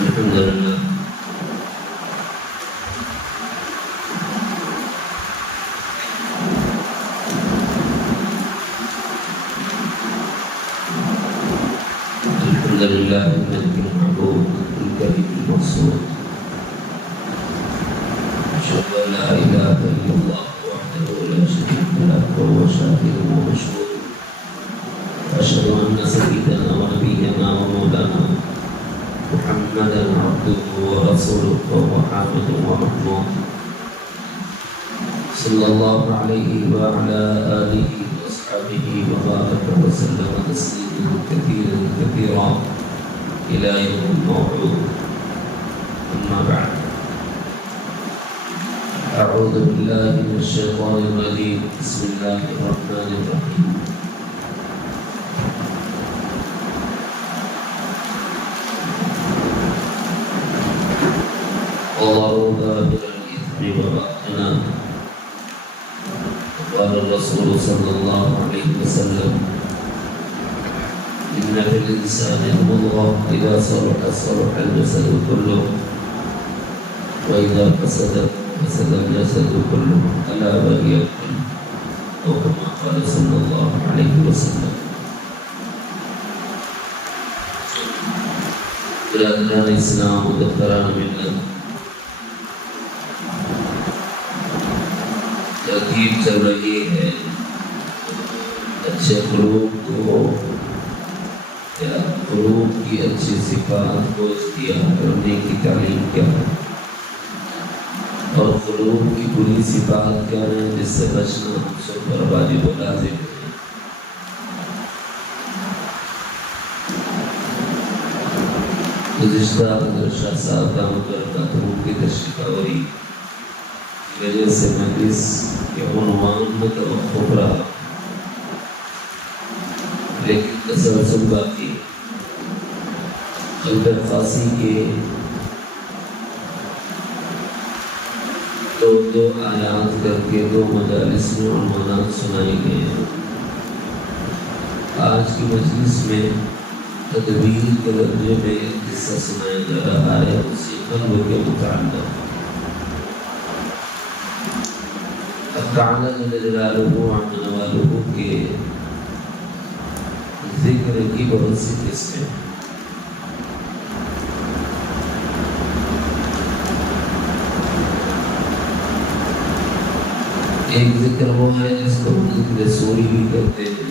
الحمد لله الحمد لله الملك المعبود الكريم المنصور أشهد أن لا إله إلا الله وحده لا شريك له وهو شاهد ومشهود وأشهد أن سيدنا ونبينا ومولانا محمدا عبده ورسوله وهو حامد ومحمود صلى الله عليه وعلى آله وأصحابه وبارك وسلم تسليما كثيرا كثيرا إلى يوم الموعود. أما بعد، أعوذ بالله من الشيطان الرجيم. بسم الله الرحمن الرحيم. وضروا ظاهر الإثم وباطنه. قال الرسول صلى الله عليه وسلم: إن في الإنسان مضغة إذا صلح صلح الجسد كله وإذا فسدت فسد الجسد كله ألا وهي القلب، أو كما قال صلى الله عليه وسلم. برادران اسلام و دختران ملت، ترتیب چل رہی ہے اچھے خلوق کو یا خلوق کی اچھی صفات کو اختیار کرنے کی تعلیم کیا ہے اور خلوق کی بری صفات کیا ہے جس سے بچنا ہم سب پر واجب و لازم ہے. گزشتہ شاہ صاحب دامت برکاتہ کی تشریف آوری کی وجہ سے مجلس کے عنوان میں توقف رہا، لیکن تسلسل باقی. قلب خاصی کے دو آیات کر کے دو مجالس میں عنوانات سنائی گئے ہیں. آج کی مجلس میں تدبیر کے درجے میں ایک قصہ سنایا جا رہا ہے اسی قلب کے متعلق. تعالیٰ جل جلالہ عمن والہ کے ذکر کی بہت سی قسمیں. ایک ذکر وہ ہے جس کو ذکر سوری بھی کہتے ہیں،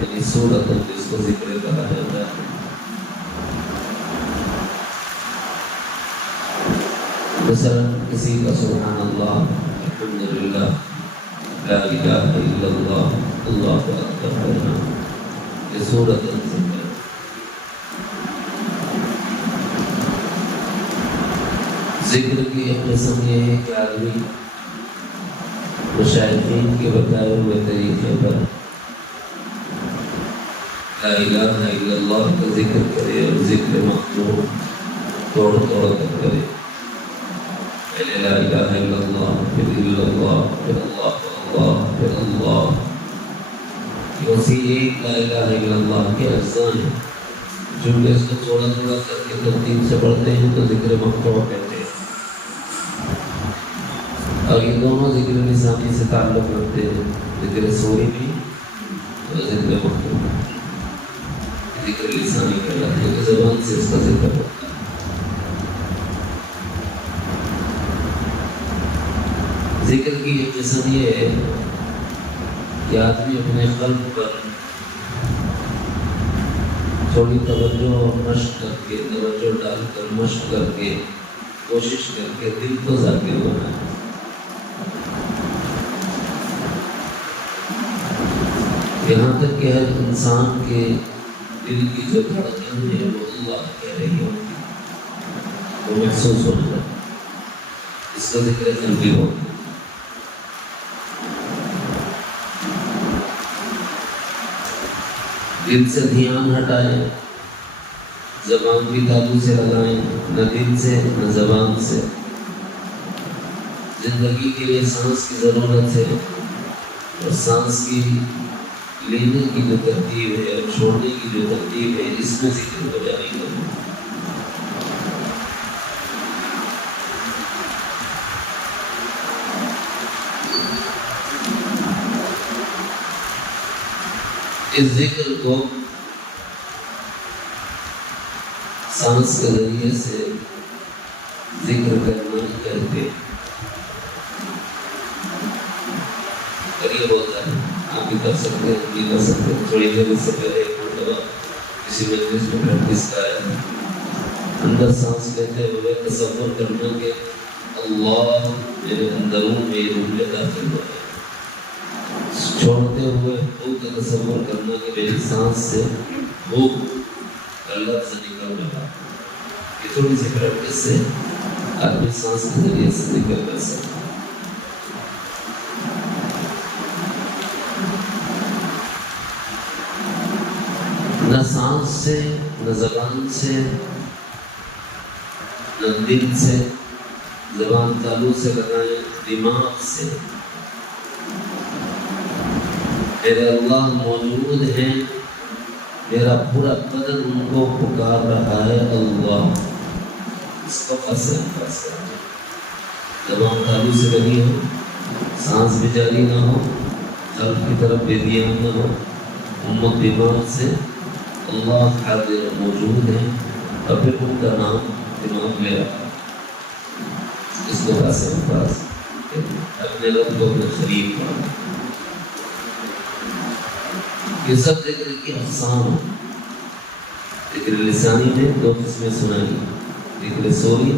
یعنی سورت جس کو ذکر کہا جاتا ہے. مثلا کسی کا سبحان اللہ، الحمدللہ، لا الہ الا اللہ، اللہ اکبر پڑھنا، یہ سورت ذکر. ذکر کی ایک قسم یہ ہے کہ آدمی مشائخین کے بتائے ہوئے طریقے پر لا الہ الا اللہ کا ذکر کرے اور ذکر مخلوق توڑ توڑ کر کرے. پہلے لا الہ الا اللہ، پھر الا اللہ، پھر اللہ اللہ، پھر اللہ. یہ اسی ایک لا الہ الا اللہ کے اجزاء ہیں. چونکہ اس کو تھوڑا تھوڑا کر کے ترتیب سے پڑھتے ہیں تو ذکر مقطوع کہتے ہیں. اور یہ دونوں ذکر لسانی سے تعلق رکھتے ہیں، ذکر سوری بھی اور ذکر مقطوع. ذکر لسانی کہلاتے ہیں کہ زبان سے اس کا ذکر ہوتا ہے. ذکر کی ایک قسم یہ ہے کہ آدمی اپنے قلب پر تھوڑی توجہ اور مشق کر کے، توجہ ڈال کر مشق کر کے، کوشش کر کے دل کو ذاکر بنائے. یہاں تک کہ ہر انسان کے دل کی جو دھڑکن ہے وہ اللہ کہہ رہی ہو، وہ محسوس ہونے لگے. اس کا ذکر قلبی ہو. دل سے دھیان ہٹائیں، زبان بھی تالو سے لگائیں، نہ دل سے نہ زبان سے. زندگی کے لیے سانس کی ضرورت ہے اور سانس کی لینے کی جو ترتیب ہے اور چھوڑنے کی جو ترتیب ہے اس میں ذکر کو جاری کرنا. اس ذکر کو سانس کے ذریعے سے ذکر کرنا کہتے ہیں۔ قریب ہوتا ہے، آپ بھی کر سکتے ہیں، ہم بھی کر سکتے ہیں۔ تھوڑی دیر سے پہلے ایک مرتبہ کسی مجلس میں پریکٹس کا ہے، اندر سانس لیتے ہوئے تصور کرنا کہ اللہ میرے اندرون میں روح میں داخل ہوا ہے، چھوڑتے ہوئے روح کا تصور کرنا کہ میری سانس سے روح کا لفظ نکل رہا ہے۔ یہ تھوڑی سی پریکٹس سے آدمی سانس کے ذریعے سے ذکر کر سکتا ہے۔ نہ سانس سے، نہ زبان سے، نہ دل سے، زبان تالو سے لگائیں، دماغ سے۔ میرے اللہ موجود ہیں، میرا پورا بدن ان کو پکار رہا ہے اللہ۔ اس کو فصل زبان تالو سے لگی ہو، سانس بھی جاری نہ ہو، قلب کی طرف بے دھیان نہ ہو، امت دماغ سے اللہ حاضر موجود ہے، اور پھر ان کا نام دماغ میں رکھا۔ اس کو واسع الفاظ اپنے رب کو اپنے قریب پانا۔ یہ سب ذکر کی اقسام ہیں۔ ذکر لسانی میں دو قسمیں سنائی، ذکر سوری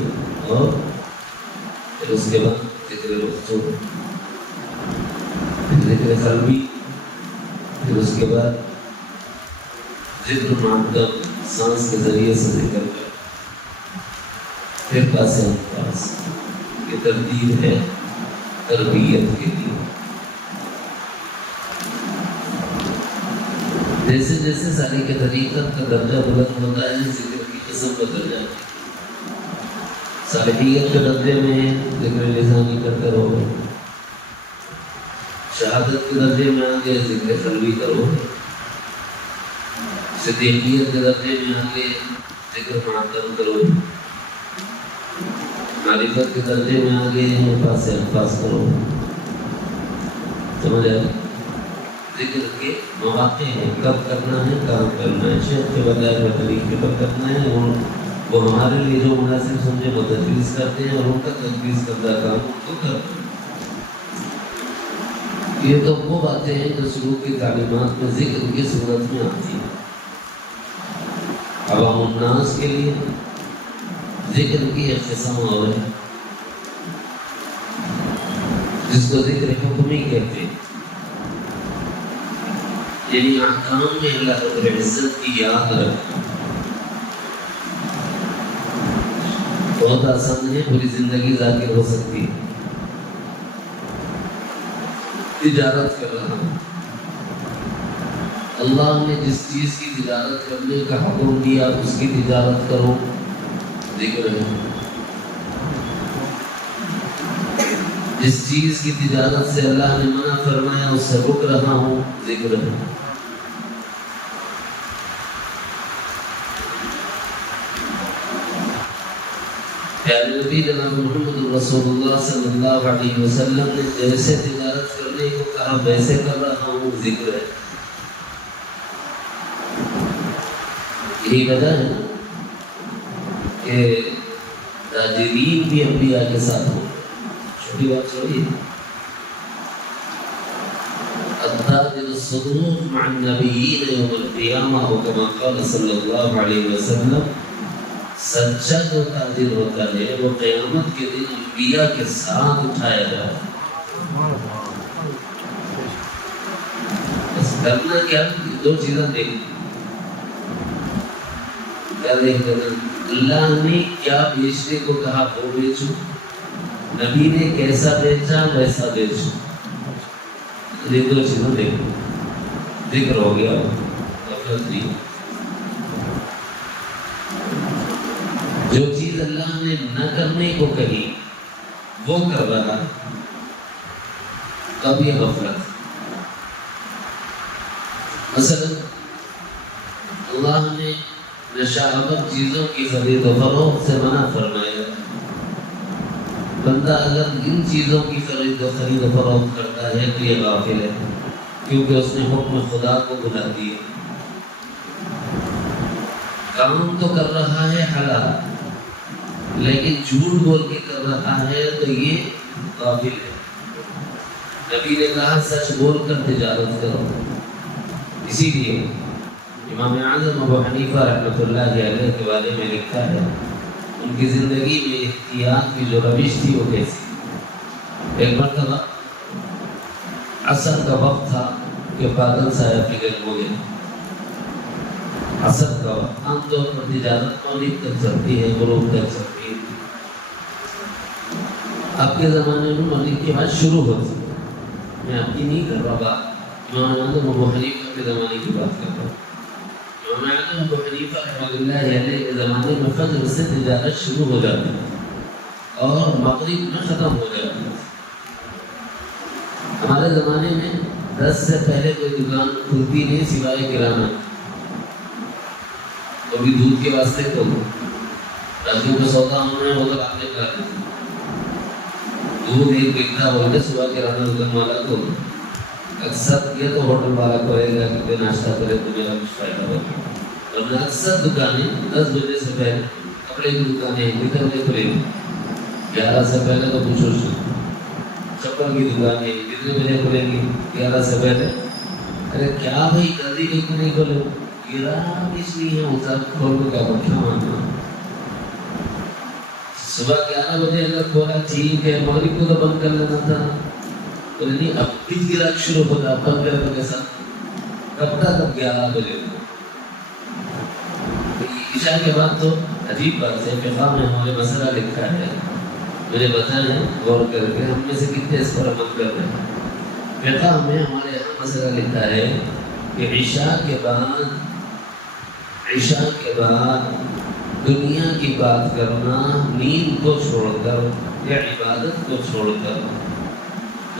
اور پھر اس کے بعد ذکر رخصور، پھر ذکر قلبی، پھر اس کے بعد ذکر معدل، سانس کے ذریعے سے ذکر کر، پھر واسع الفاظ۔ یہ ترتیب ہے تربیت کے لیے۔ جیسے جیسے سالک طریقت کا درجہ بلند ہوتا ہے، ذکر کی قسم بدل جاتی ہے۔ صالحیت کے درجے میں ذکر لسانی کرتے رہو، شہادت کے درجے میں آگے ذکر قلبی کرو، صدیقیت کے درجے میں آگے ذکر معدل کرو، معرفت کے درجے میں آگے واسع الفاظ کرو۔ سمجھ آئے؟ ذکر کے مواقع ہیں، کب کرنا ہے، کہاں کرنا ہے، شیخ کے بغیر میں طریقے پر کرنا ہے، اور وہ ہمارے لیے جو مناسب سمجھے وہ تجویز کرتے ہیں، اور ان کا تجویز کردہ کام ان کو کرتے ہیں۔ یہ تو وہ باتیں ہیں جو سلوک کی تعلیمات میں ذکر کی صورت میں آتی ہیں۔ عوام الناس کے لیے ذکر کی ایک قسم اور ہے جس کو ذکر حکمی کہتے ہیں، یعنی احکام میں اللہ رب العزت کی یاد رکھنا۔ بہت آسان ہے، پوری زندگی ذاکر ہو سکتی ہے۔ تجارت کر رہا ہوں، اللہ نے جس چیز کی تجارت کرنے کا حکم دیا اس کی تجارت کرو، ذکر ہے۔ جس چیز کی تجارت سے اللہ نے منع فرمایا اس سے رک رہا ہوں، ذکر ہے۔ پیارے نبی جناب محمد رسول اللہ صلی اللہ علیہ وسلم نے جیسے تجارت کرنے کو کہا ویسے کر رہا ہوں، ذکر ہے۔ یہی وجہ ہے نا کہ تاجرین بھی انبیاء کے ساتھ ہوں۔ چھوٹی بات چھوڑیے، التاجر الصدوق مع النبیین یوم القیامہ، کما قال صلی اللہ علیہ وسلم، سچا جو تاجر ہوتا ہے وہ قیامت کے دن انبیاء کے ساتھ اٹھایا جاتا ہے۔ بس کرنا کیا، دو چیزیں دیکھیں، کیا دیکھنا، اللہ نے کیا بیچنے کو کہا وہ بیچو، نبی نے کیسا بیچا ویسا بیچو۔ یہ دو چیزیں دیکھو، ذکر ہو گیا، غفلت نہیں۔ جو چیز اللہ نے نہ کرنے کو کہی وہ کر رہا ہے، تب یہ غفلت۔ مثلا اللہ نے نشاءبت چیزوں کی خرید و فروخت سے منع فرمایا، بندہ اگر ان چیزوں کی خرید و فروخت کرتا ہے تو یہ غافل ہے، کیونکہ اس نے حکم خدا کو بلا دیا. کام تو کر رہا ہے حلال لیکن جھوٹ بول کے کر رہا ہے تو یہ غافل ہے. نبی نے کہا سچ بول کر تجارت کرو. اسی لیے امام اعظم ابو حنیفہ رحمۃ اللہ علیہ کے بارے میں لکھا ہے ان کی زندگی میں احتیاط کی جو روش تھی وہ کیسی. ایک مرتبہ عصر کا وقت تھا کہ بادل سایہ فکر ہو گیا. عصر کا وقت عام طور پر تجارت مغرب تک چلتی ہے، غروب تک چلتی ہے. آپ کے زمانے میں مغرب کی بات شروع ہوتی ہے. میں آپ کی نہیں کر رہا بات، امام اعظم ابو حنیفہ کے زمانے کی بات کر رہا ہوں. امام اعظم ابو حنیفہ رحمۃ اللہ علیہ کے زمانے میں فجر سے تجارت شروع ہو جاتی ہے اور مغرب میں ختم ہو جاتی ہے. ہمارے زمانے میں 10 سے پہلے کوئی دکان کھلتی نہیں سوائے کرانہ. کبھی دودھ کے واسطے تو راجو کا سودا ہونا ہے وہ تو آپ نے کرا دیا. دودھ ایک بکتا بولتے صبح کرانہ دکان والا کو اکثر یہ تو ہوٹل والا کہے گا کہ ناشتہ کرے تو میرا کچھ فائدہ ہوگا. اور اکثر دکانیں 10 بجے سے پہلے کپڑے کی دکانیں نکل کے کھلے گی. 11 سے پہلے تو پوچھو چپل کی دکانیں کتنے بجے کھلے گی؟ 11 سے پہلے. ارے کیا بھائی جلدی کیوں نہیں کھولے؟ گرام اس لیے ہے اتر کھول کو کیا بٹھا ماننا. صبح 11 بجے اگر کھولا ٹھیک ہے، مغرب کو تو بند کر لینا تھا. تو نہیں اب بھی گراہک شروع ہوتا بند کرنے کے ساتھ کب تک؟ اب 11 بجے. عشاء کے بعد تو عجیب بات ہے. فقہ میں ہمارے مسئلہ لکھا ہے، میرے بتائیں غور کر کے ہم میں سے کتنے اس پر عمل کر رہے ہیں. فقہ میں ہمارے یہاں مسئلہ لکھا ہے کہ عشاء کے بعد دنیا کی بات کرنا، نیند کو چھوڑ کر یا عبادت کو چھوڑ کر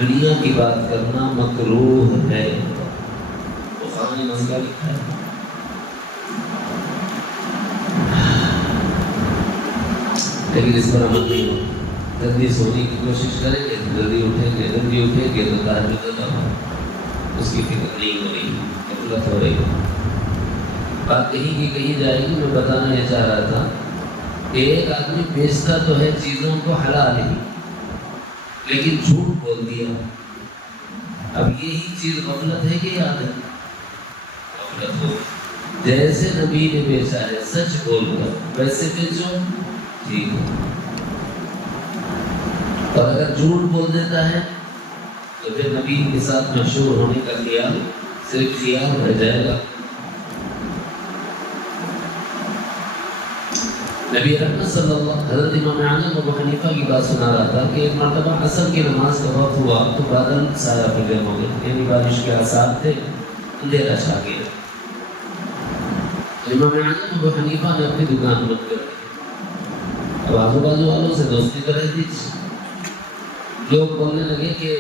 دنیا کی بات کرنا مکروہ ہے. فقہ نے مسئلہ لکھا ہے. لیکن اس پر عمل نہیں ہو. جلدی سونے کی کوشش کریں گے، جلدی اٹھیں گے تو تہجد ادا ہو. اس کی فکر نہیں ہو رہی، غفلت ہو رہی. بات کہیں کی کہیں جائے گی. میں بتانا یہ چاہ رہا تھا کہ ایک آدمی بیچتا تو ہے چیزوں کو حلال ہی لیکن جھوٹ بول دیا. اب یہی چیز غفلت ہے کہ یاد ہے؟ غفلت ہو. جیسے نبی نے بیچا ہے سچ بول کر ویسے بیچو ٹھیک ہے. اور اگر جھوٹ بول دیتا ہے تو پھر نبی کے ساتھ مشہور ہونے کا خیال صرف خیال رہ جائے گا. نبی اکرم صلی اللہ حضرت امام اعظم ابو حنیفہ کی بات سنا رہا تھا کہ ایک مرتبہ عصر کی نماز کا وقت ہوا تو بادل سایہ فکر ہو گئے، یعنی بارش کے آثار تھے، اندھیرا چھا گیا. امام اعظم ابو حنیفہ نے اپنی دکان بند کر دی. اب آزو بازو والوں سے دوستی کر رہی تھی. لوگ بولنے لگے کہ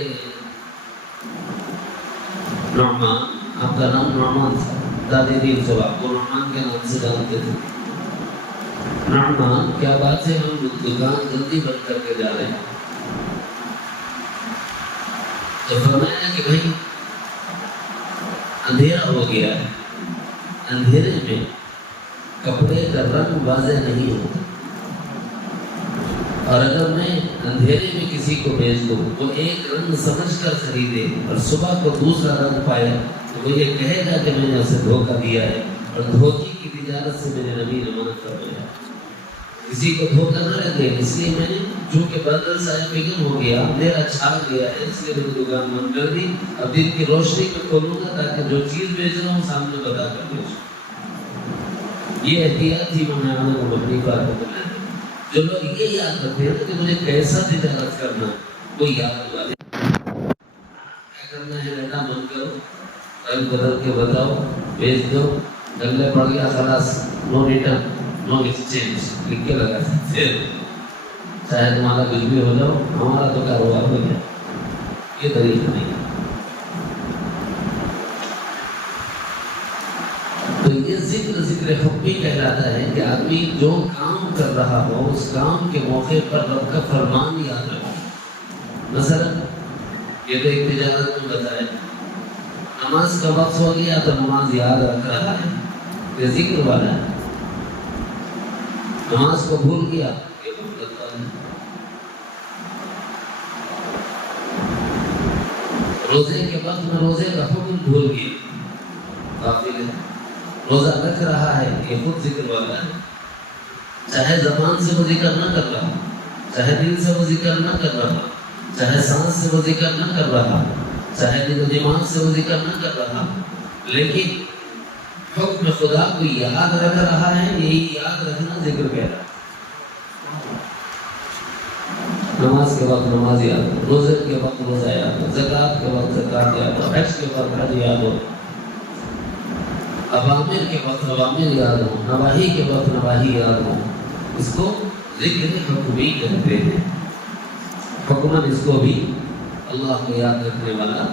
نعمان، آپ کا نام نعمان تھا، دادی دین سے آپ کو نعمان کے نام سے جانتے تھے. نعمان کیا بات ہے، ہم دکان جلدی بند کر کے جا رہے ہیں. تو فرمایا کہ بھائی اندھیرا ہو گیا ہے، اندھیرے میں کپڑے کا رنگ واضح نہیں ہوتا، اور اگر میں اندھیرے میں کسی کو بیچ دوں وہ ایک رنگ سمجھ کر خریدے اور صبح کو دوسرا رنگ پائے تو وہ یہ کہے گا کہ میں نے اسے دھوکہ دیا ہے. اور دھوکے کی تجارت سے میرے نبی نے منع فرمایا. کسی کو دھوکہ نہ لگے، اس لیے میں نے چونکہ بادل سایہ فکر ہو گیا، اندھیرا چھا گیا ہے، اس لیے میں دکان بند کر دی. اب دن کی روشنی میں کھولوں گا تاکہ جو چیز بیچ رہا ہوں سامنے بتا کر بیچوں. یہ احتیاط تھی امام اعظم ابو حنیفہ رحمۃ اللہ علیہ. جو لوگ یہ یاد رکھتے ہیں کہ مجھے کیسا تجارت کرنا، وہ یاد دلا دے. کیا کرنا ہے؟ رہنا بند کرو، رنگ بدل کے بتاؤ، بیچ دو، گلے پڑ گیا خلاص، نو ریٹرن نو ایکسچینج لکھ کے لگا سکتے ہیں. چاہے تمہارا کچھ بھی ہو جاؤ، ہمارا تو کاروبار ہو گیا. یہ طریقہ نہیں. تو یہ ذکر حکمی کہلاتا ہے کہ آدمی جو کام کر رہا ہو اس کام کے موقع پر رب کا فرمان یاد رکھے. مثلا یہ تو ایک تجارت میں بتایا، نماز کا وقت ہو گیا تو نماز یاد رکھ رہا ہے، یہ ذکر والا ہے. نماز کو بھول گیا، یہ غفلت والا ہے. روزے کے وقت میں روزے کا حکم بھول گیا، غافل ہے. روزہ رکھ رہا ہے، یہ خود ذکر والا ہے. چاہے زبان سے وہ ذکر نہ کر رہا، چاہے دل سے وہ ذکر نہ کر رہا، چاہے سانس سے وہ ذکر نہ کر رہا، چاہے دل و دماغ سے وہ ذکر نہ کر رہا، لیکن حکم خدا کو یاد رکھ رہا ہے. یہی یاد رکھنا ذکر کہہ رہا ہے. نماز کے وقت نماز یاد ہو، روزے کے وقت روزہ یاد ہو، زکوٰۃ کے وقت زکوٰۃ یاد ہو، حج کے وقت حج یاد ہو، اوامر کے وقت اوامر یاد ہو، نواہی کے وقت نواہی یاد ہو. اس کو ذکر حکمی کہتے ہیں. حکماً اس کو بھی اللہ کو یاد رکھنے والا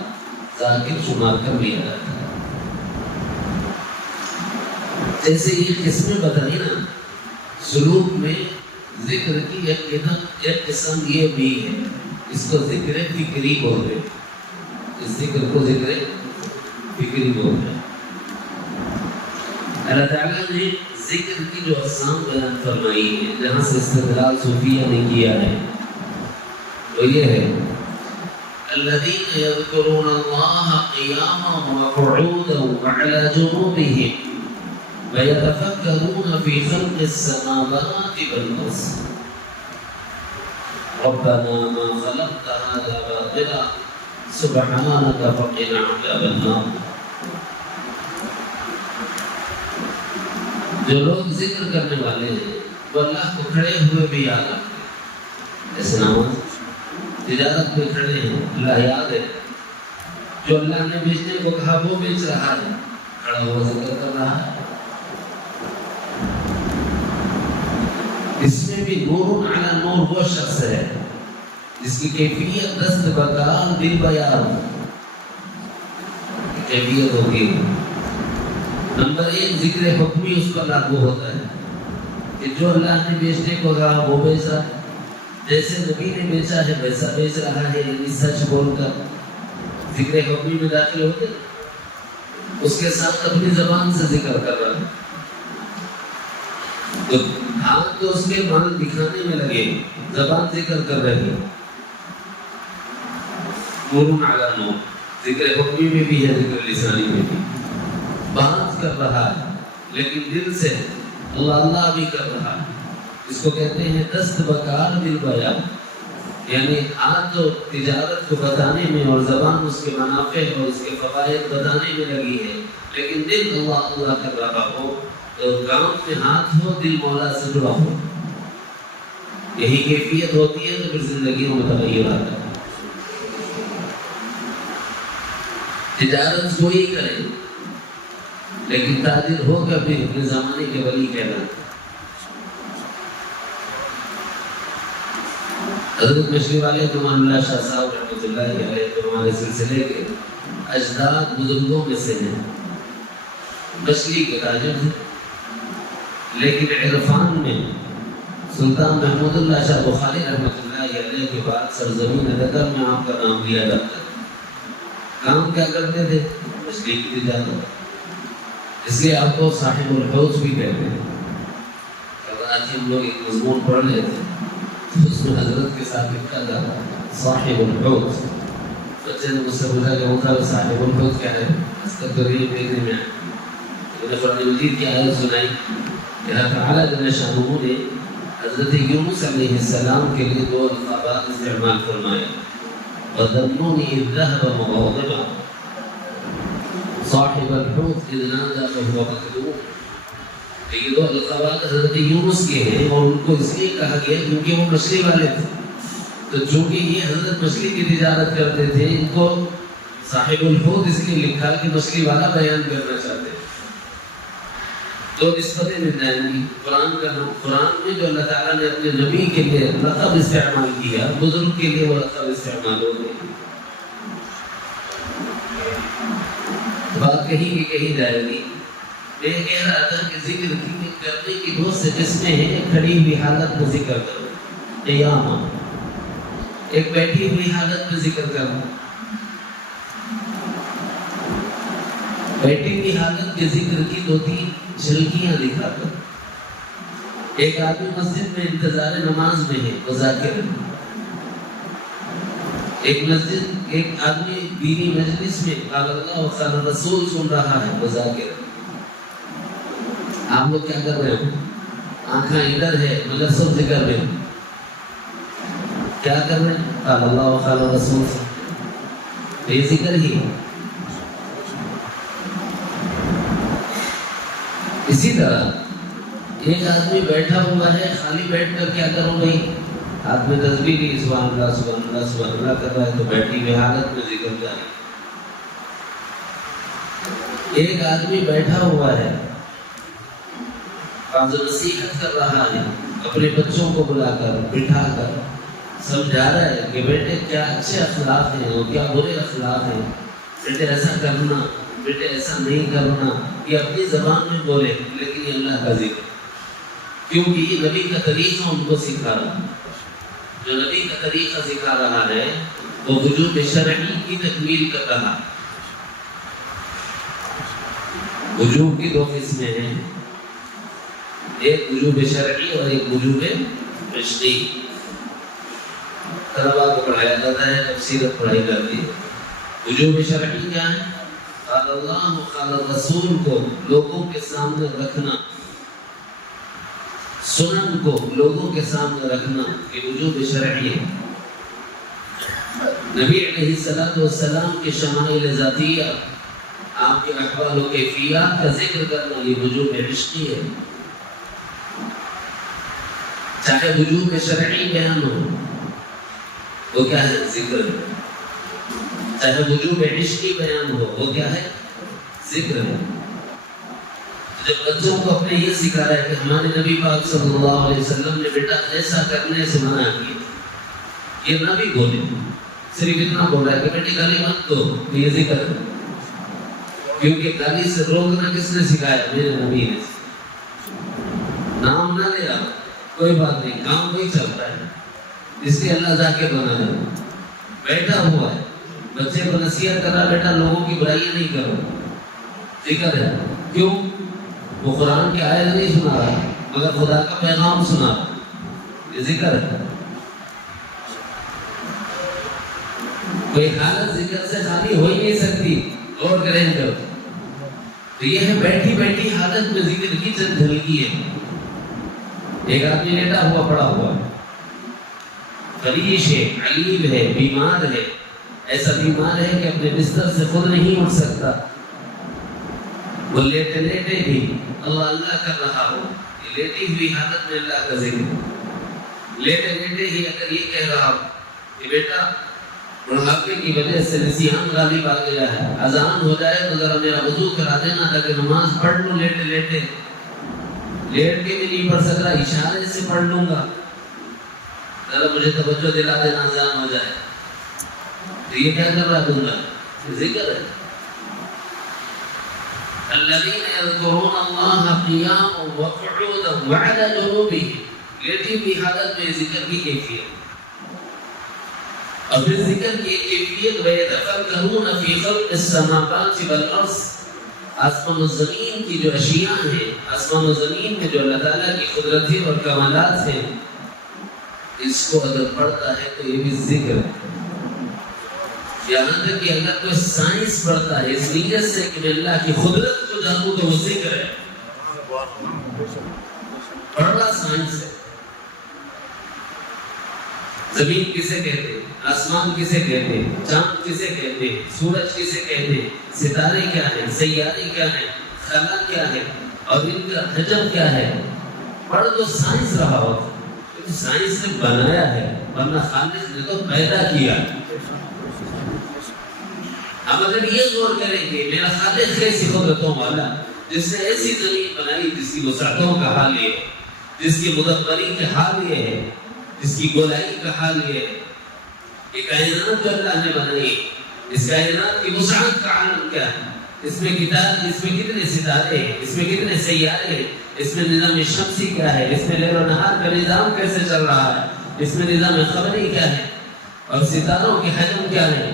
ذاکر شمار کر لیا جاتا ہے. جیسے یہ قسمیں بتائی نا، سلوک میں ذکر کی ایک قسم یہ بھی ہے، اس کو ذکر فکری بولتے ہیں. اس ذکر کو ذکر فکری بولتے ہیں. اللہ تعالیٰ نے ذکر کی جو اقسام بیان فرمائی ہے، جہاں سے استدلال صوفیہ نے کیا ہے، وہ یہ ہے: الذین یذکرون اللہ قیاما وقعودا وعلی جنوبہم وَيَتَفَكَّرُونَ فِي خَلْقِ السَّمَاوَاتِ وَالْأَرْضِ رَبَّنَا مَا خَلَقْتَ هَذَا بَاطِلًا سُبْحَانَكَ فَقِنَا عَذَابَ النَّارِ. جو لوگ ذکر کرنے والے ہیں وہ اللہ کو کھڑے ہوئے بھی یاد رکھتے ہیں. ایسے نماز تجارت میں کھڑے ہیں، اللہ یاد ہے. جو اللہ نے بیچنے کو کہا وہ بیچ رہا ہے، کھڑا ہوا ذکر کر رہا ہے. اس میں بھی نور علی نور وہ شخص ہے جس کی کیفیت دست بکار دل بیان کیفیت ہوگی. نمبر 1 ذکر حکمی اس پر لاگو ہوتا ہے کہ جو اللہ نے بیچنے کو کہا وہ بیچا ہے، جیسے نبی نے بیچا ہے ویسا بیچ رہا ہے. یعنی سچ بول کر ذکر حکمی میں داخل ہوتے، اس کے ساتھ اپنی زبان سے ذکر کر رہا ہے. تو ہاتھ تو اس کے مال دکھانے میں لگے، زبان ذکر کر رہی. نور علی نور ذکر حکمی میں بھی ہے، ذکر لسانی میں بھی. بات کر رہا ہے لیکن دل سے اللہ اللہ بھی کر رہا ہے. اس کو کہتے ہیں دست بکار دل بیان. یعنی ہاتھ تو تجارت کو بتانے میں اور زبان اس کے منافع اور اس کے فوائد بتانے میں لگی ہے، لیکن دل اللہ اللہ کر رہا ہو. تو کام میں ہاتھ ہو، دل مولا سے جڑا ہو. یہی کیفیت ہوتی ہے تو پھر زندگیوں میں تغیر آتا ہے. تجارت کوئی کرے لیکن تاجر ہو کر بھی اپنے زمانے کے ولی کہلاتا ہے. حضرت مشری والے تمان اللہ شاہ صاحب رحمۃ اللہ علیہ جو ہمارے سلسلے کے اجداد بزرگوں میں سے ہیں، مچھلی کے تاجر ہیں. لیکن عرفان میں سلطان محمود اللہ شاہ بخاری رحمۃ اللہ علیہ کے بعد سرزمین نگر میں آپ کا نام لیا جاتا ہے. کام کیا کرتے تھے؟ مچھلی کی تجارت. اس لیے آپ کو صاحب الحوض بھی کہتے ہیں. کل رات ہم لوگ ایک مضمون پڑھ رہے تھے، اس میں حضرت کے ساتھ لکھا تھا صاحب الحوض. بچے نے مجھ سے پوچھا کہ وہ تھا صاحب الحوض کیا ہے؟ استغفری دیکھنے میں میں نے قرآن مجید کی آیت سنائی کہ اللہ تعالیٰ جل شانہ نے حضرت یونس علیہ السلام کے لیے 2 القابات استعمال فرمائے. وَذَنُّونِ إِذْ ذَهَبَ مُغَاضِبًا صاحب الحوت اذ نادى وهو مكذوب. یہ 2 القابات حضرت یونس کے ہیں اور ان کو اس لیے کہا گیا کیونکہ وہ مچھلی والے تھے. تو چونکہ یہ حضرت مچھلی کی تجارت کرتے تھے، ان کو صاحب الحوت اس لیے لکھا کہ مچھلی والا بیان کرنا چاہتے ہیں. تو نسبتیں مل جائیں گی. قرآن میں جو اللہ تعالیٰ نے اپنے نبی کے لیے لقب استعمال کیا، بزرگ کے لیے وہ لقب استعمال ہو گئی. بات کہیں کی کہیں جائے گی. میں کہہ رہا تھا کہ ذکر کرنے کی بہت سے قسمیں ہیں. ایک کھڑی ہوئی حالت میں ذکر کرو، قیامہ. ایک بیٹھی ہوئی حالت میں ذکر کرو. بیٹی کی حالت کے ذکر کی 2-3 جھلکیاں دکھا کر. ایک آدمی مسجد میں انتظار نماز میں ہے، وہ ذاکر. ایک آدمی دینی مجلس میں قال اللہ و قال رسول سن رہا ہے، وہ ذاکر. آپ لوگ کیا کر رہے ہو؟ آنکھیں ادھر ہے مگر سب ذکر میں. کیا کر رہے ہیں؟ قال اللہ و قال رسول. یہ ذکر ہی. اسی طرح ایک آدمی بیٹھا ہوا ہے، خالی بیٹھ کر کیا کروں بھائی؟ ہاتھ میں تسبیح لی، سبحان اللہ سبحان اللہ سبحان اللہ کر رہا ہے، تو بیٹھی ہوئی حالت میں ذکر جاری. ایک آدمی بیٹھا ہوا ہے، واعظ نصیحت کر رہا ہے، اپنے بچوں کو بلا کر بٹھا کر سمجھا رہا ہے کہ بیٹے کیا اچھے اخلاق ہیں اور کیا برے اخلاق ہیں، بیٹے ایسا کرنا، بیٹے ایسا نہیں کرنا. یہ اپنی زبان میں بولے لیکن یہ اللہ کا ذکر، کیونکہ یہ نبی کا طریقہ ان کو سکھا رہا ہے. جو نبی کا طریقہ سکھا رہا ہے وہ وجوب شرعی کی تکمیل کر رہا ہے. وجوب کی 2 قسمیں ہیں، ایک وجوب شرعی اور ایک وجوب عشقی. طلباء کو پڑھایا جاتا ہے، تفسیرت پڑھائی جاتی ہے. وجوب شرعی کیا ہے؟ قال اللہ و قال رسول کو لوگوں کے سامنے رکھنا، سنن کو لوگوں کے سامنے رکھنا، یہ وجوب شرعی ہے. نبی علیہ السلام کے شمائل ذاتیہ، آپ کے احوال و کیفیات کا ذکر کرنا، یہ وجوب عشقی ہے. چاہے وجوب شرعی بیان ہو، وہ کیا ہے؟ ذکر. چاہے وجوب عشقی بیان ہو، وہ کیا ہے؟ ذکر ہے. جب بچوں کو اپنے یہ سکھا رہا ہے کہ ہمارے نبی پاک صلی اللہ علیہ وسلم نے بیٹا ایسا کرنے سے منع کیا، یہ نہ بھی بولے، صرف اتنا بول رہا ہے کہ بیٹی گالی مت دو، یہ ذکر ہے. کیونکہ گالی سے روکنا کس نے سکھایا؟ میرے نبی نے. نام نہ لے رہا، کوئی بات نہیں، کام وہی چلتا ہے، اس لیے اللہ ذاکر بنا ہے. بیٹھا ہوا ہے، بچے کو نصیحت کر رہا، بیٹا لوگوں کی برائیاں نہیں کرو، ذکر ہے. کیوں؟ وہ قرآن کی آیت نہیں سنا رہا مگر خدا کا پیغام سنا رہا، یہ ذکر ہے. کوئی حالت ذکر سے خالی ہو ہی نہیں سکتی. اور کریں کر تو یہ ہے بیٹھی بیٹھی حالت میں ذکر کی چند جھلکی ہے. ایک آدمی لیٹا ہوا پڑا ہوا ہے، فریش ہے، علیل ہے، بیمار ہے. ایسا بیمار ہے کہ اپنے بستر سے خود نہیں اٹھ سکتا. وہ لیٹے لیٹے بھی اللہ اللہ کر رہا ہو، لیٹی ہوئی حالت میں اللہ کا ذکر. لیٹے لیٹے ہی اگر یہ کہہ رہا ہو کہ بیٹا بڑھاپے کی وجہ سے نسیان غالب آ گیا ہے، اذان ہو جائے تو ذرا میرا وضو کرا دینا تاکہ نماز پڑھ لوں. لیٹے لیٹے لیٹ کے بھی نہیں پڑھ سک رہا، اشارے سے پڑھ لوں گا، ذرا مجھے توجہ دلا دینا اذان ہو جائے. تو یہ کیا کر رہا دوں گا؟ ذکر ہے. الذين يذكرون الله قياما وقعودا وعلى جنوبهم، لیٹی ہوئی حالت میں ذکر کی کیفیت. اور پھر ذکر کی کیفیت وَيَتَفَكَّرُونَ فِي خَلْقِ السَّمَاوَاتِ وَالْأَرْضِ، آسمان و زمین کی جو اشیاء ہیں، آسمان و زمین میں جو اللہ تعالیٰ کی قدرتیں اور کمالات ہیں، اس کو اگر پڑھتا ہے تو یہ بھی ذکر ہے. یہاں تک کہ اگر کوئی سائنس پڑھتا ہے اس نیت سے کہ میں اللہ کی قدرت کو جانوں تو وہ ذکر ہے. پڑھنا سائنس ہے. زمین کسے کہتے ہیں؟ آسمان کسے کہتے ہیں؟ چاند کسے کہتے ہیں؟ سورج کسے کہتے ہیں؟ ستارے کیا ہیں؟ سیارے کیا ہیں؟ خلا کیا ہے؟ اور ان کا حجم کیا ہے؟ پڑھ تو سائنس رہا ہوتا، سائنس نے بنایا ہے ورنہ خالق نے تو پیدا کیا. اب اگر یہ غور کریں گے میرا خالق کیسی قدرتوں والا، جس نے ایسی زمین بنائی جس کی وسعتوں کا حال یہ ہے، جس کی مدبری کا حال یہ ہے، جس کی گولائی کا حال یہ ہے، یہ کائنات جو اللہ نے بنائی، اس کائنات کی وسعت کا عالم کیا ہے، اس میں کتنے ستارے ہیں، اس میں کتنے سیارے ہیں، اس میں نظام شمسی کیا ہے، اس میں لیل و نہار کا نظام کیسے چل رہا ہے، اس میں نظام قمری کیا ہے، اور ستاروں کے حجم کیا ہے.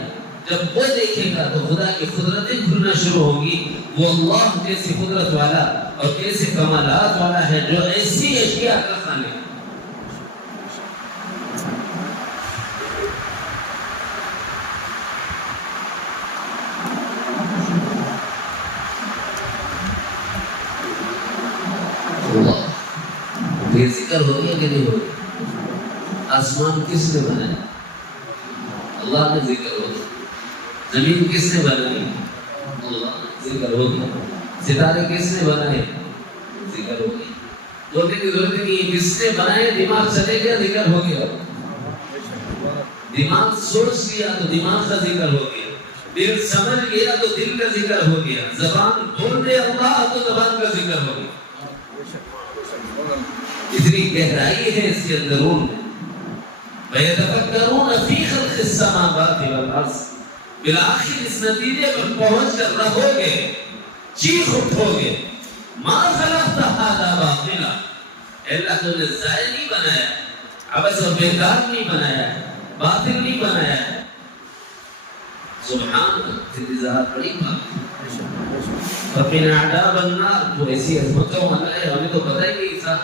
جب وہ دیکھے گا تو خدا کی قدرتیں کھلنا شروع ہوں گی. وہ اللہ جیسی قدرت والا اور کیسے کمالات والا ہے جو ایسی اشیاء کا خالق. یہ ذکر ہو گیا کہ نہیں ہو گیا؟ آسمان کس نے بنایا؟ اللہ نے. ذکر ہو گیا. زمین کس نے بنائی؟ اللہ. ذکر ہو گیا. ستارے کس نے بنائے؟ ذکر ہو گیا. بولنے کی ضرورت نہیں. کس نے بنائے؟ دماغ چلے گیا ذکر ہو گیا. دماغ سوچ لیا تو دماغ کا ذکر ہو گیا. دل سمجھ گیا تو دل کا ذکر ہو گیا. زبان بول دے اللہ تو زبان کا ذکر ہو گیا. اتنی گہرائی ہے اس کے اندرون میں. وَيَتَفَكَّرُونَ فِي خَلْقِ السَّمَاوَاتِ وَالْأَرْضِ. بالآخر اس نتیجے پر پہنچ کر رہو گے, چیخ اٹھو گے, مَا خَلَقْتَ هَذَا بَاطِلًا. اللہ تو نے ضائع نہیں بنایا, عبث اور بیکار نہیں بنایا, باطل نہیں بنایا. سبحان اللہ. ذات بڑی بات. فَقِنَا عَذَابَ النَّارِ. تو ایسی عظمتوں والا ہے, ہمیں تو پتہ ہی نہیں تھا.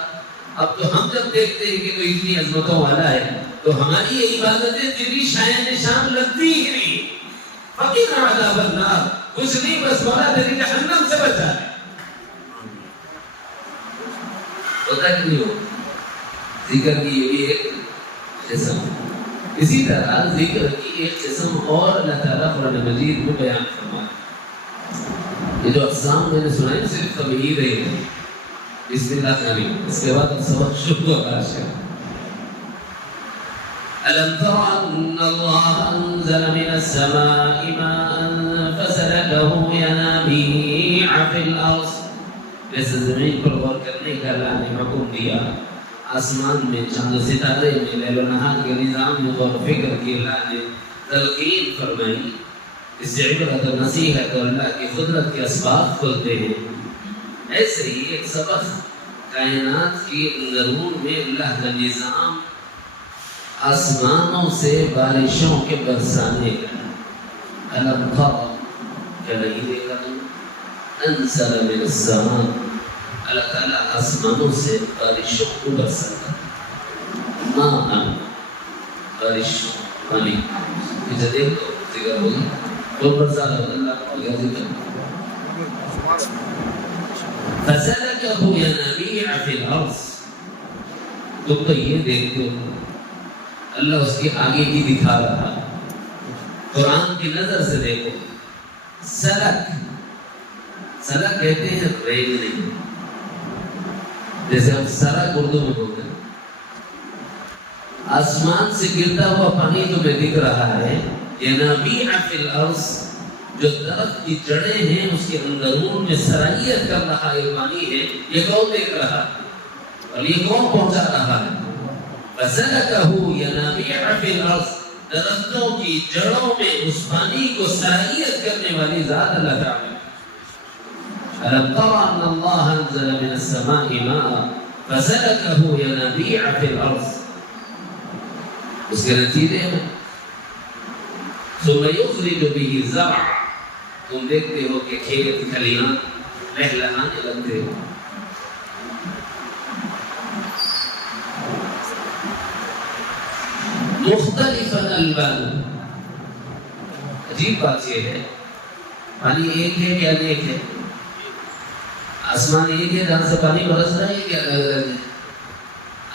اب تو ہم جب دیکھتے ہیں کہ کوئی اتنی عظمتوں والا ہے تو ہماری یہ عبادتیں دلی شاید نشان لگتی ہی نہیں. فَقِنَا عَذَابَ النَّارِ. کچھ نہیں, بس مولا تیری جہنم سے بچا ہے. ہوتا کہ نہیں ہو؟ ذکر کی یہ بھی ایک قسم. اسی طرح ذکر کی ایک قسم اور اللہ تعالیٰ قرآن مجید میں بیان فرمایا. یہ جو اقسام میں نے سنائے صرف تمہید ہے. بسم اللہ کریم. اس کے بعد اب سبق شروع ہوگا. ألم تر أن الله أنزل من السماء ماء فسلكه ينابيع في الأرض. جیسے زمین پر غور کرنے کا اللہ نے حکم دیا, آسمان میں چاند و ستارے میں لیل و نہار کے نظام میں غور و فکر کی اللہ نے تلقین فرمائی. اس سے عبرت و نصیحت اور اللہ کی قدرت کے اسباب کھلتے ہیں. ایسے ہی ایک سبق کائنات کی اندرون میں اللہ کا نظام آسمانوں سے بارشوں کے برسانے کا. الم تر, کیا نہیں دیکھا تم؟ انزل من السماء. اللہ تعالیٰ آسمانوں سے بارشوں کو برساتا. ماء, بارش, پانی. اسے دیکھو ذکر ہوگی. وہ برساتا اللہ کو کیا ذکر. فسلكه ينابيع في الأرض. تم تو یہ دیکھتے ہو اللہ اس کی آگے کی دکھا رہا. قرآن کی نظر سے دیکھو. سلک, سلک کہتے ہیں ریل نہیں, جیسے ہم سڑک اردو میں بولتے ہیں. آسمان سے گرتا ہوا پانی تمہیں دکھ رہا ہے. ينابيع في الأرض, جو درخت کی جڑیں ہیں اس کے اندرون میں سرائیت کر رہا ہے پانی ہے. یہ کون دیکھ رہا اور یہ کون پہنچا رہا ہے؟ فَسَلَكَهُ يَنَابِيعَ فِي الْأَرْضِ. درختوں کی جڑوں میں اس پانی کو سرائیت کرنے والی ذات اللہ تعالی. أَلَمْ تَرَ أَنَّ اللَّهَ أَنزَلَ مِنَ السَّمَاءِ مَاءً فَسَلَكَهُ يَنَابِيعَ فِي الْأَرْضِ. اس کے نتیجے میں ثم يخرج به زرعا. تم دیکھتے ہو کہ کھیت کھلیان لہلہانے لگتے ہو. مختلفاً الوان. عجیب بات یہ ہے, پانی ایک ہے کہ انیک ہے؟ آسمان ایک ہے جہاں سے پانی برس رہا ہے کیا الگ الگ ہے؟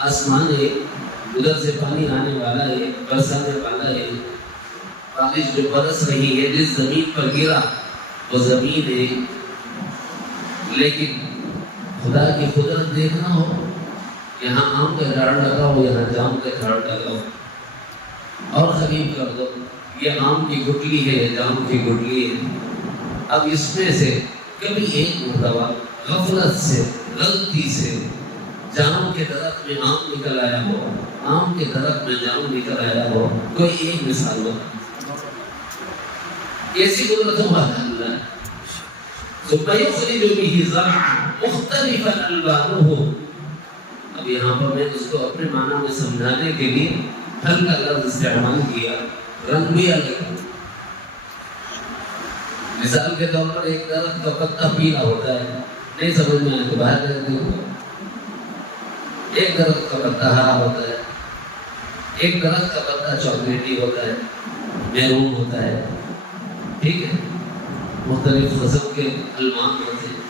آسمان ایک, ادھر سے پانی آنے والا ہے, برسانے والا ہے. بارش جو برس رہی ہے جس زمین پر گرا وہ زمین ہے. لیکن خدا کی قدرت دیکھنا ہو, یہاں آم کا جھاڑ لگا ہو, یہاں جام کا جھاڑ لگا ہو, اور قریب کر دو, یہ آم کی گٹلی ہے, یہ جام کی گٹلی ہے. اب اس میں سے کبھی ایک مرتبہ غفلت سے, غلطی سے جام کے درخت میں آم نکل آیا ہو, آم کے درخت میں جام نکل آیا ہو. کوئی ایک مثال ہو. ایسی قدرتوں والا اللہ ہے. ثم يخرج به زرعا مختلفا الوانه. اب یہاں پر میں اس کو اپنے معنی میں سمجھانے کے لیے ہلکا لفظ استعمال کیا, رنگ بھی الگ. مثال کے طور پر ایک درخت کا پتا پیلا ہوتا ہے، نہیں سمجھ میں آئے تو باہر رکھ دیں۔ ایک درخت کا پتا ہرا ہوتا ہے، ایک درخت کا پتا چاکلیٹی ہوتا ہے، میرون ہوتا ہے، ٹھیک ہے، مختلف قسم کے الوان ہوتے ہیں۔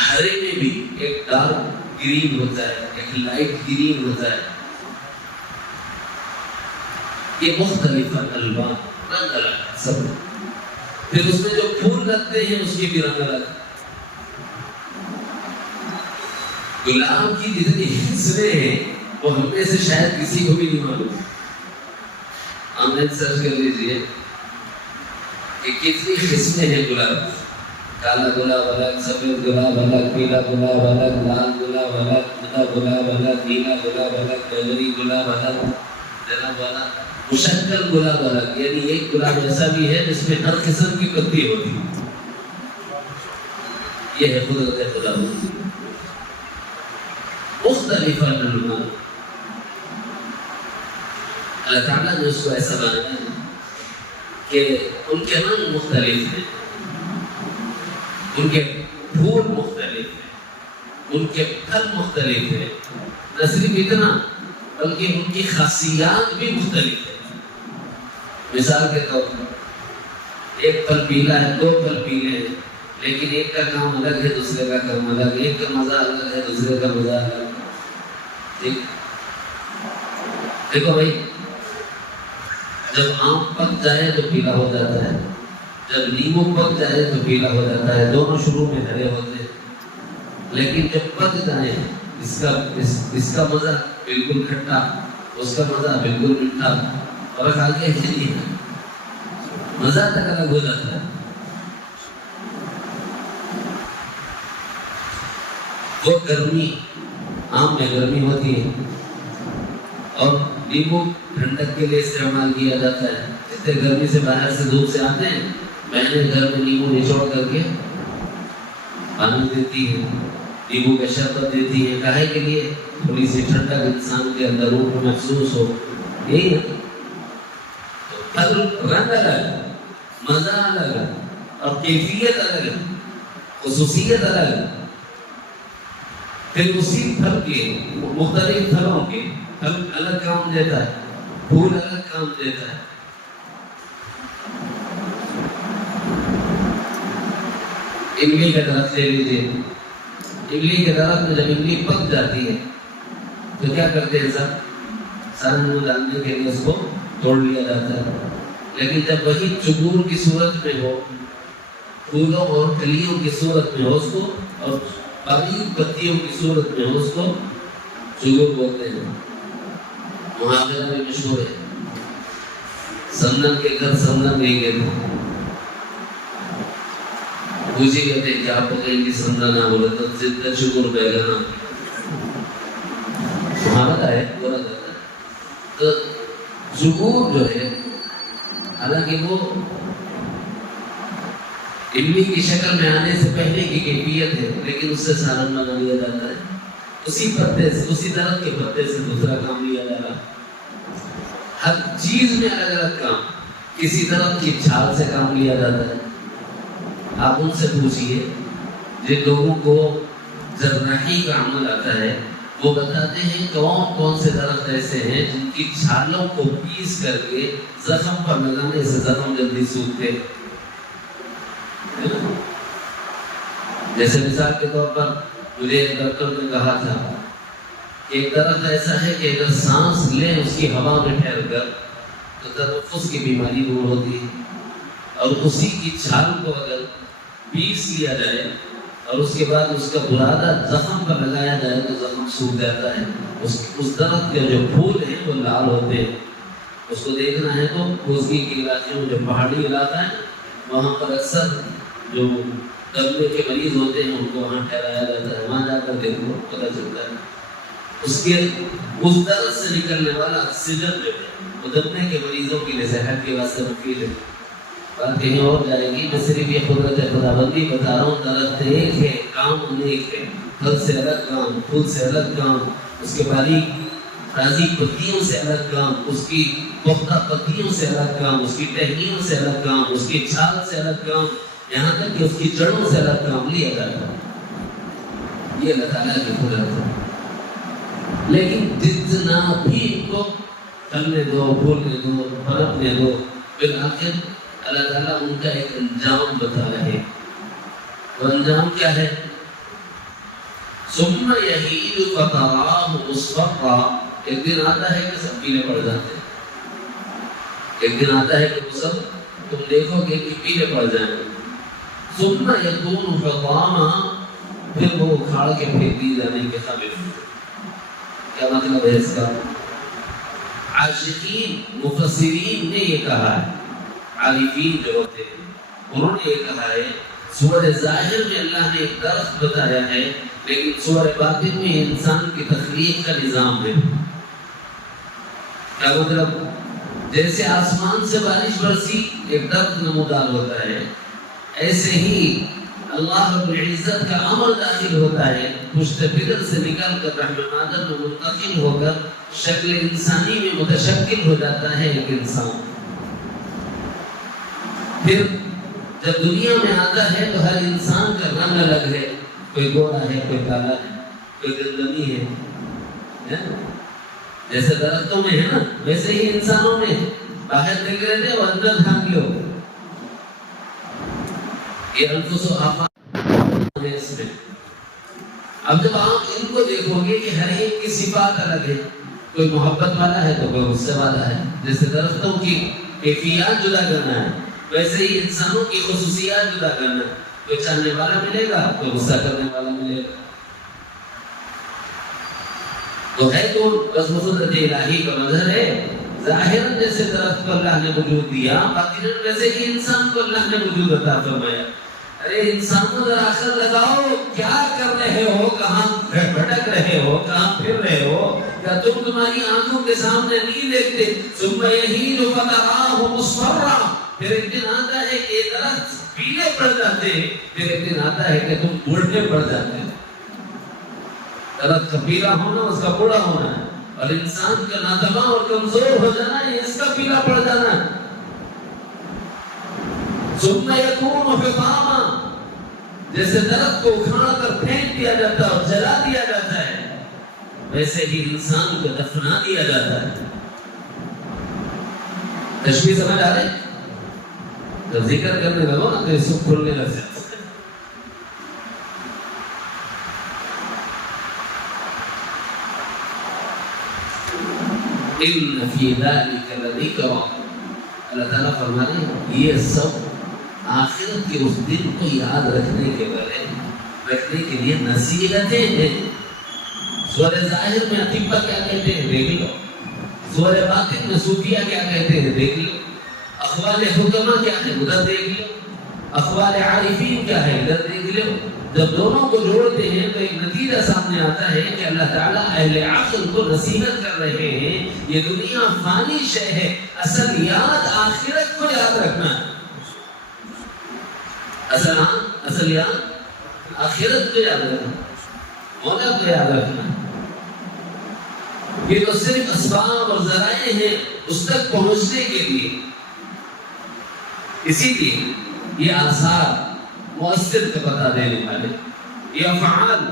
ہرے میں بھی ایک ڈارک گرین ہوتا ہے، ایک لائٹ گرین ہوتا ہے، یہ مختلف الوان، رنگ الگ سب۔ پھر اس میں جو پھول لگتے ہیں اس کے بھی رنگ الگ۔ گلاب کی جتنی قسمیں ہیں وہ ہم میں سے شاید کسی کو بھی نہیں معلوم۔ آن لائن سرچ کر لیجیے کہ کتنی قسمیں ہیں گلاب۔ کالا گلاب الگ، سفید گلاب الگ، پیلا گلاب الگ، لال گلاب الگ، مدا گلاب الگ، نیلا گلاب الگ، بیگنی گلاب الگ، جناب والا مشکل گلاب الگ۔ یعنی ایک گلاب ایسا بھی ہے جس میں ہر قسم کی پتی ہوتی ہے۔ یہ ہے قدرت خدا، مختلف الوان۔ اللہ تعالیٰ نے اس کو ایسا بنایا ہے کہ ان کے رنگ مختلف ہیں، ان کے پھول مختلف ہیں، ان کے پھل مختلف ہیں۔ نہ صرف اتنا بلکہ ان کی خاصیات بھی مختلف ہیں۔ مثال کے طور پر ایک پھل پیلا ہے، دو پھل پیلے ہیں، لیکن ایک کا کام الگ ہے، دوسرے کا کام الگ ہے، ایک کا مزہ الگ ہے، دوسرے کا مزہ الگ ہے۔ دیکھو بھائی، جب آم پک جائے تو پیلا ہو جاتا ہے، جب نیمبو پک جائے تو پیلا ہو جاتا ہے، دونوں شروع میں ہرے ہوتے ہیں، لیکن جب پک جائے اس کا مزہ بالکل کھٹا، اس کا مزہ بالکل میٹھا، فرق آ گیا کہ نہیں ہے؟ مزہ تک الگ ہو جاتا ہے۔ وہ گرمی، آم میں گرمی ہوتی ہے اور نیمبو ٹھنڈک کے لیے استعمال کیا جاتا ہے۔ اتنے گرمی سے باہر سے دھوپ سے آتے ہیں، بہنیں گھر میں نیمبو نچوڑ کر کے پانی دیتی ہے، نیمبو کا شربت دیتی ہے، کاہے کے لیے؟ تھوڑی سی ٹھنڈک انسان کے اندر روح میں محسوس ہو۔ یہی ہے پھل، رنگ الگ، مزہ الگ اور کیفیت الگ، خصوصیت الگ۔ پھر اسی پھل کے، مختلف پھلوں کے، پھل الگ کام دیتا ہے، پھول الگ کام دیتا ہے۔ املی کا درخت لے لیجیے، املی کے درخت میں جب املی پک جاتی ہے تو کیا کرتے ہیں سب؟ سارے منہ ڈالنے کے لیے اس کو توڑ لیا جاتا ہے، لیکن جب وہی چگور کی صورت میں ہو، پھولوں اور کلیوں کی صورت میں ہو اس کو، اور باریک پتیوں کی صورت میں ہو اس کو چگور بولتے ہیں۔ محاورہ میں مشہور ہے، سندن کے گھر سندن نہیں گئے، پوچھے کہتے ہیں کہ آپ کو کہیں گی سندنا بولے تو زندہ شکر بیگنا، محاورہ ہے بولا جاتا ہے۔ تو شکور جو ہے، حالانکہ وہ املی کی شکل میں آنے سے پہلے کی کیفیت ہے، لیکن اس سے سالن بنا لیا جاتا ہے، اسی پتے سے، اسی درخت کے پتے سے دوسرا کام لیا جا رہا۔ ہر چیز میں الگ الگ کام، کسی درخت کی چھال سے کام لیا جاتا ہے۔ آپ ان سے پوچھئے جن لوگوں کو جراحی کا عمل آتا ہے، وہ بتاتے ہیں کون کون سے درخت ایسے ہیں جن کی چھالوں کو پیس کر کے زخم پر لگانے سے زخم جلدی سوکھتے۔ جیسے مثال کے طور پر مجھے ایک ڈاکٹر نے کہا تھا کہ ایک درخت ایسا ہے کہ اگر سانس لیں اس کی ہوا میں ٹھہر کر تو تنفس کی بیماری دور ہوتی ہے، اور اسی کی چھال کو اگر پیس لیا جائے اور اس کے بعد اس کا برادہ زخم پر لگایا جائے تو زخم سوکھ جاتا ہے۔ اس درخت کے جو پھول ہیں وہ لال ہوتے ہیں۔ اس کو دیکھنا ہے تو کوزگی کے علاقے میں جو پہاڑی علاقہ ہے وہاں پر اکثر جو دمے کے مریض ہوتے ہیں ان کو وہاں ٹھہرایا جاتا ہے، وہاں جا کر دیکھو پتہ چلتا ہے۔ اس درخت سے نکلنے والا آکسیجن جو ہے وہ دمے کے مریضوں کے لیے صحت کے واسطے مفید ہے۔ بات کہیں اور جائے گی، میں صرف یہ قدرت خداوندی بتا رہا ہوں۔ درخت ایک ہے، کام انیک ہے، پھل سے الگ کام، پھول سے الگ کام، اس کے باریک راضی پتیوں سے الگ کام، اس کی پختہ پتیوں سے الگ کام، اس کی ٹہنیوں سے الگ کام، اس کی چھال سے الگ کام، یہاں تک کہ اس کی جڑوں سے الگ کام لیا جاتا ہے۔ یہ اللہ تعالیٰ کی قدرت ہے۔ لیکن جتنا بھی ان کو کرنے دو، بھولنے دو، پرپنے دو، پھر آخر اللہ تعالیٰ ان کا ایک انجام بتا رہے۔ وہ انجام کیا ہے؟ ثم یہید فتراہ مصفرا، ایک دن آتا ہے کہ سب پیلے پڑ جاتے ہیں، ایک دن آتا ہے کہ وہ سب تم دیکھو گے کہ پیلے پڑ جائیں گے۔ ثم یکون حطاما، پھر وہ اکھاڑ کے پھینک دی جانے کے قابل ہوتے۔ کیا مطلب ہے اس کا؟ عاشقین مفسرین نے یہ کہا ہے، عارفین جو ہوتے ہیں انہوں نے یہ کہا ہے، سورہ ظاہر میں اللہ نے ایک درخت بتایا ہے، لیکن سورہ باطن میں انسان کی تخلیق کا نظام ہے۔ کیا مطلب؟ جیسے آسمان سے بارش برسی ایک درخت نمودار ہوتا ہے، ایسے ہی اللہ رب العزت کا امر داخل ہوتا ہے، پشت پدر سے نکل کر رحم مادر میں منتقل ہو کر شکل انسانی میں متشکل ہو جاتا ہے ایک انسان۔ پھر جب دنیا میں آتا ہے تو ہر انسان کا رنگ الگ ہے، کوئی گورا ہے، کوئی کالا ہے، کوئی گندمی ہے، جیسے درختوں میں ہے نا ویسے ہی انسانوں میں ہے۔ باہر دیکھ رہے تھے اور اندر دھان لو، یہ انفس و آفات ہے اس میں۔ اب جب آپ ان کو دیکھو گے کہ ہر ایک کی صفات الگ ہے، کوئی محبت والا ہے تو کوئی غصے والا ہے، جیسے درختوں کی کیفیات جدا کرنا ہے ویسے ہی انسانوں کی خصوصیات جدا کرنا ہے، کوئی چاہنے والا ملے گا، کوئی غصہ کرنے والا ملے گا۔ تو ہے تو بس قدرت الہی کا مظہر ہے، ظاہراً جیسے درخت کو اللہ نے وجود دیا، باطناً ویسے ہی انسان کو اللہ نے وجود عطا فرمایا۔ ارے انسانوں ذرا عقل لگاؤ، کیا کر رہے ہو، کہاں بھٹک رہے ہو، کہاں پھر رہے ہو؟ کیا تم تمہاری آنکھوں کے سامنے نہیں دیکھتے؟ ثم یہید فتراہ مصفرا، پھر ایک دن آتا ہے کہ یہ درخت پیلے پڑ جاتے ہیں، پھر ایک دن آتا ہے کہ تم بوڑھے پڑ جاتے ہیں۔ درخت کا پیلا ہونا اس کا بوڑھا ہونا ہے، اور انسان کا نادما اور کمزور ہو جانا یہ اس کا پیلا پڑ جانا ہے۔ ثم یکون حطاما، جیسے درخت کو اکھاڑ کر پھینک دیا جاتا ہے اور جلا دیا جاتا ہے، ویسے ہی انسان کو دفنا دیا جاتا ہے۔ تشبیہ سمجھ آ رہی؟ جب ذکر کرنے لگو نا تو یہ سب کھلنے لگ جاتا ہے۔ ان فی ذلک لذکر، اللہ تعالیٰ فرماتے ہیں یہ سب آخرت کے اس دن کو یاد رکھنے کے بارے رکھنے کے لیے نصیحتیں ہیں۔ سورہ ظاہر میں اطباء کیا کہتے ہیں دیکھ لو، سورہ باطن میں صوفیہ کیا کہتے ہیں دیکھ لو، اقوال حکماء کیا ہے ادھر دیکھ لو، اقوال عارفین کیا ہے ادھر دیکھ لو۔ جب دونوں کو جوڑتے ہیں تو ایک نتیجہ سامنے آتا ہے کہ اللہ تعالیٰ اہل عقل کو نصیحت کر رہے ہیں، یہ دنیا فانی شے ہے، اصل یاد آخرت کو یاد رکھنا ہے۔ اصل یاد آخرت کو یاد رکھنا، مولا کو یاد رکھنا۔ یہ تو صرف اسباب اور ذرائع ہیں اس تک پہنچنے کے لیے، اسی لیے یہ آثار مؤثر کا پتہ دینے والے، یہ افعال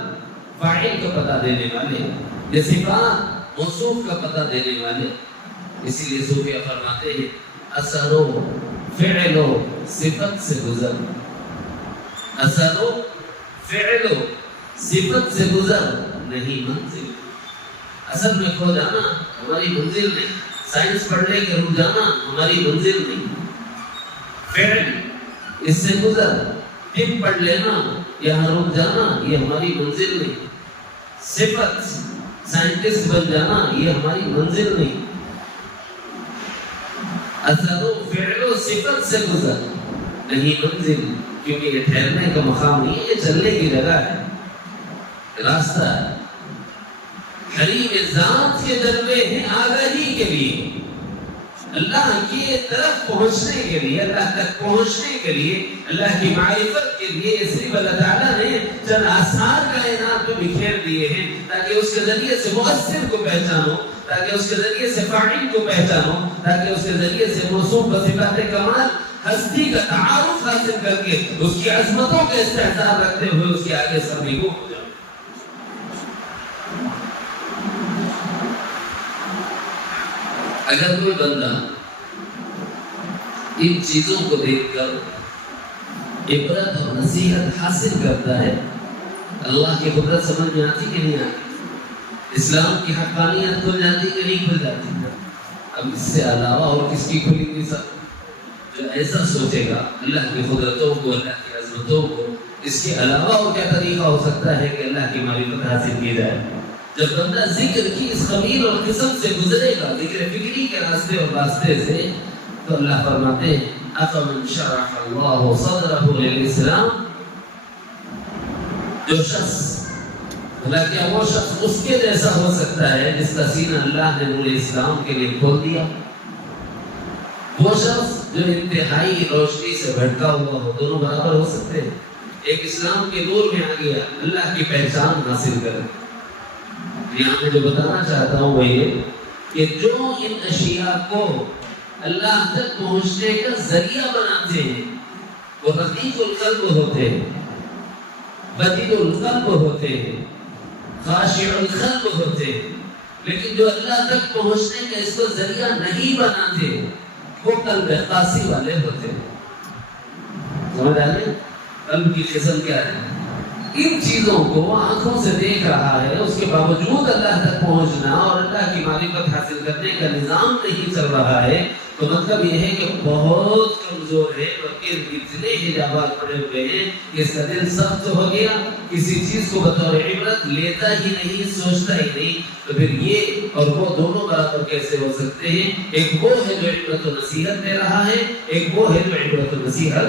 فاعل کا پتہ دینے والے، یہ صفات موصوف کا پتہ دینے والے۔ اسی لیے صوفیہ فرماتے ہیں اثر و فعل و صفت سے گزر، اثر و فعل و صفت سے گزر نہیں منزل۔ اصل میں کھو جانا ہماری منزل نہیں، سائنس پڑھنے کے رک جانا ہماری منزل نہیں، فعل اس سے گزر، طب پڑھ لینا یہاں رک جانا یہ ہماری منزل نہیں، صفت سائنٹسٹ بن جانا یہ ہماری منزل نہیں۔ اثر و فعل و صفت سے گزر نہیں منزل، کیونکہ یہ ٹھہرنے کا مقام نہیں ہے، یہ چلنے کی جگہ ہے، راستہ ہے۔ حریم ذات کے جلوے ہیں آگاہی کے لیے، اللہ کی طرف پہنچنے کے لیے، اللہ تک پہنچنے کے لیے، اللہ کی معرفت کے لیے صرف اللہ تعالیٰ نے چند آثار کائنات کو بکھیر دیے ہیں تاکہ اس کے ذریعے سے مؤثر کو پہچانو، تاکہ اس کے ذریعے سے فاعل کو پہچانو، تاکہ اس کے ذریعے سے موصوف بصفات کمال ہستی کا تعارف حاصل کر کے اس کی عظمتوں کا استحضار رکھتے ہوئے اس کے آگے سرنگو ہو جاؤ۔ اگر کوئی بندہ ان چیزوں کو دیکھ کر عبرت اور نصیحت حاصل کرتا ہے، اللہ کی قدرت سمجھ میں آتی کہ نہیں آتی؟ اسلام کی حقانیت کھل جاتی کہ نہیں کھل جاتی؟ اب اس سے علاوہ اور کس کی کھلی نہیں سکتی؟ جو ایسا سوچے گا اللہ کی قدرتوں کو، اللہ کی عظمتوں کو، اس کے علاوہ اور کیا طریقہ ہو سکتا ہے کہ اللہ کی معرفت حاصل کی جائے؟ جب بندہ ذکر کی اس خبیر اور قسم سے گزرے گا، ذکر فکری کے راستے اور راستے سے، تو اللہ فرماتے ہیں اَفَمَنْ شَرَحَ اللَّهُ صَدْرَهُ لِلْإِسْلَامِ، جو شخص، بھلا کیا وہ شخص اس کے جیسا ہو سکتا ہے جس کا سینہ اللہ نے نور اسلام کے لیے کھول دیا؟ وہ شخص جو انتہائی روشنی سے بھٹکا ہوا ہو، دونوں برابر ہو سکتے ہیں؟ ایک اسلام کے نور میں آ گیا، اللہ کی پہچان حاصل کرے۔ یہاں میں جو بتانا چاہتا ہوں وہ یہ کہ جو ان اشیاء کو اللہ تک پہنچنے کا ذریعہ بناتے ہیں وہ رقیق القلب ہوتے ہیں، بدیل القلب ہوتے ہیں، خاشع القلب ہوتے ہیں، لیکن جو اللہ تک پہنچنے کا اس کو ذریعہ نہیں بناتے وہ قلب قاسی والے ہوتے ہیں۔ سمجھ آئے؟ قلب کی قسم کیا ہے؟ ان چیزوں کو آنکھوں سے دیکھ رہا ہے، اس کے باوجود اللہ تک پہنچنا اور اللہ کی معرفت حاصل کرنے کا نظام نہیں چل رہا ہے، تو مطلب یہ ہے کہ بہت کمزور ہے، اور اتنے حجابات پڑے ہوئے ہیں کہ اس کا دل سخت ہو گیا، کسی چیز کو بطور عبرت لیتا ہی نہیں، سوچتا ہی نہیں۔ تو پھر یہ اور وہ دونوں برابر کیسے ہو سکتے ہیں؟ ایک وہ ہے جو عبرت و نصیحت دے رہا ہے، ایک وہ ہے جو عبرت و نصیحت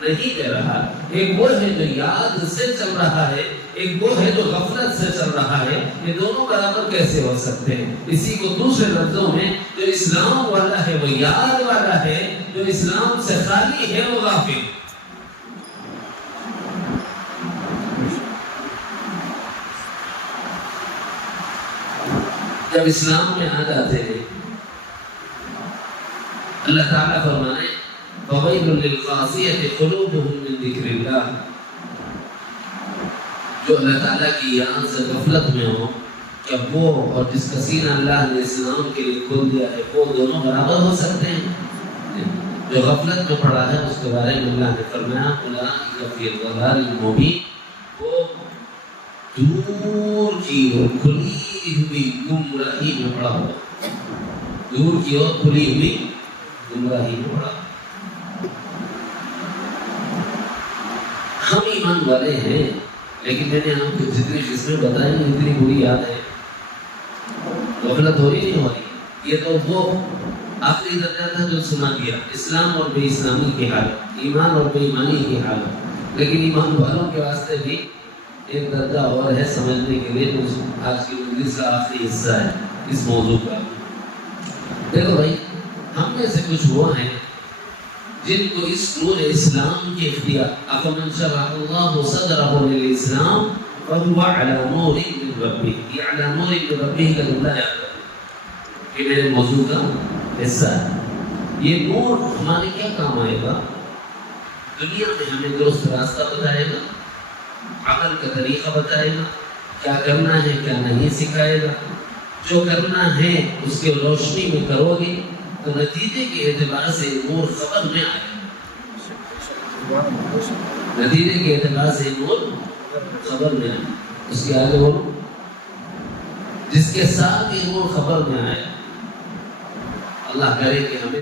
نہیں دے رہا، ایک وہ ہے جو یاد سے چل رہا ہے، ایک وہ ہے جو غفلت سے چل رہا ہے۔ یہ دونوں برابر کیسے ہو سکتے ہیں؟ اسی کو دوسرے لفظوں میں جو اسلام والا ہے وہ یاد والا ہے، جو اسلام سے خالی ہے وہ غافل۔ جب اسلام میں آ جاتے ہیں، اللہ تعالیٰ فرمانے فَوَيْلٌ لِلْقَاسِيَةِ قُلُوبُهُمْ مِنْ ذِكْرِ اللَّهِ، جو اللہ تعالیٰ کی یاد سے غفلت میں ہو، کیا وہ اور جس کا سینہ اللہ نے اسلام کے لیے کھول دیا ہے وہ دونوں برابر ہو سکتے ہیں؟ جو غفلت میں پڑا ہے اس کے بارے میں اللہ نے فرمایا أُولَٰئِكَ فِي ضَلَالٍ مُبِينٍ، وہ دور کی اور کھلی ہوئی گمراہی میں پڑا ہوا، دور کی اور کھلی ہوئی گمراہی میں پڑا ہوا۔ ہم ایمان والے ہیں، لیکن میں نے آپ کو جتنی قسمیں بتائی اتنی بری یاد ہے، غفلت ہو رہی نہیں ہو رہی۔ یہ تو وہ آخری درجہ تھا جو سنا دیا، اسلام اور بے اسلامی کی حالت، ایمان اور بے ایمانی کی حالت، لیکن ایمان والوں کے واسطے بھی ایک درجہ اور ہے سمجھنے کے لیے، جو آج کی مجلس کا آخری حصہ ہے اس موضوع کا۔ دیکھو بھائی، ہم میں سے کچھ وہ ہیں جن کو اس نور اسلام کی اختیار، أَفَمَنْ شَرَحَ اللَّهُ صَدْرَهُ لِلْإِسْلَامِ فَهُوَ عَلَى نُورٍ مِّن رَبِّهِ، یہ عَلَى نُورٍ مِّن رَبِّهِ کا جملہ یاد رکھیں، یہ میرے موضوع کا حصہ ہے۔ یہ نور ہمارے کیا کام آئے گا؟ دنیا میں ہمیں درست راستہ بتائے گا، عمل کا طریقہ بتائے گا، کیا کرنا ہے کیا نہیں سکھائے گا، جو کرنا ہے اس کے روشنی میں کرو گے تو نتیجے کے اعتبار سے نور خبر میں آئے گا، نتیجے کے اعتبار سے نور خبر میں آئے۔ اس کے آگے وہ جس کے ساتھ یہ نور خبر میں آئے، اللہ کرے کہ ہمیں